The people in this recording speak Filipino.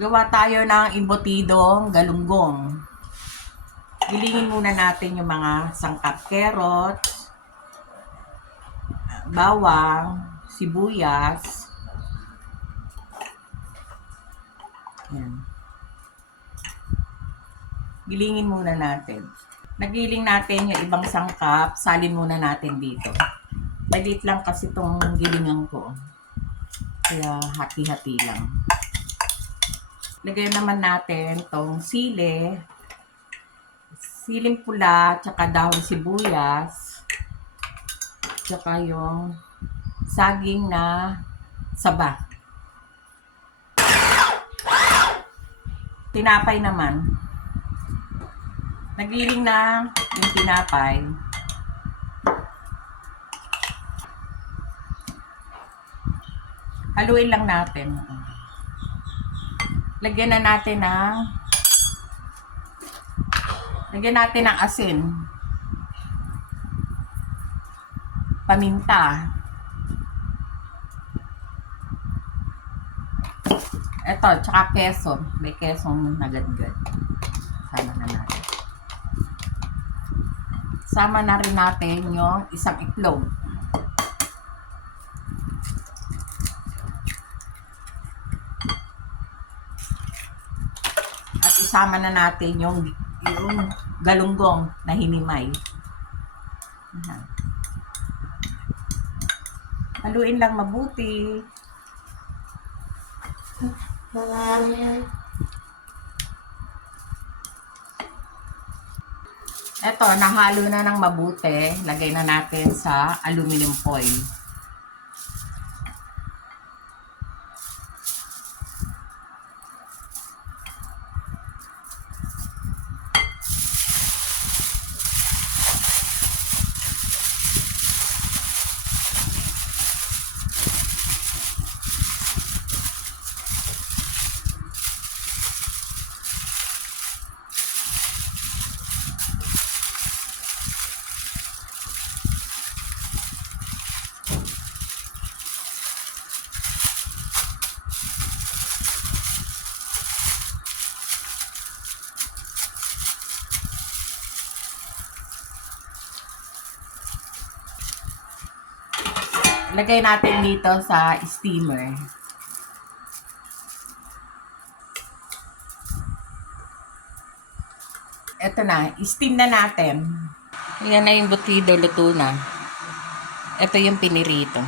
Gawa tayo ng embotidong galunggong. Gilingin muna natin yung mga sangkap, carrots, bawang, sibuyas. Yan. Gilingin muna natin. Nagiling natin yung ibang sangkap, salin muna natin dito. Maliit lang kasi itong gilingan ko. Kaya hati-hati lang. Lagyan naman natin itong siling pula, tsaka dahon sibuyas, tsaka yung saging na saba. Tinapay naman. Nagiling na yung tinapay. Haluin lang natin. Lagyan natin ng asin. Paminta. Ito, tsaka keso. May kesong nagadgad. Sama na natin. Sama na rin natin yung isang itlog. At isama na natin yung galunggong na hinimay. Haluin lang mabuti. Eto, nahalo na ng mabuti. Lagay na natin sa aluminum foil. Lagay natin dito sa steamer. Ito na, steam na natin. Yan na yung butido, luto na. Ito yung pinirito.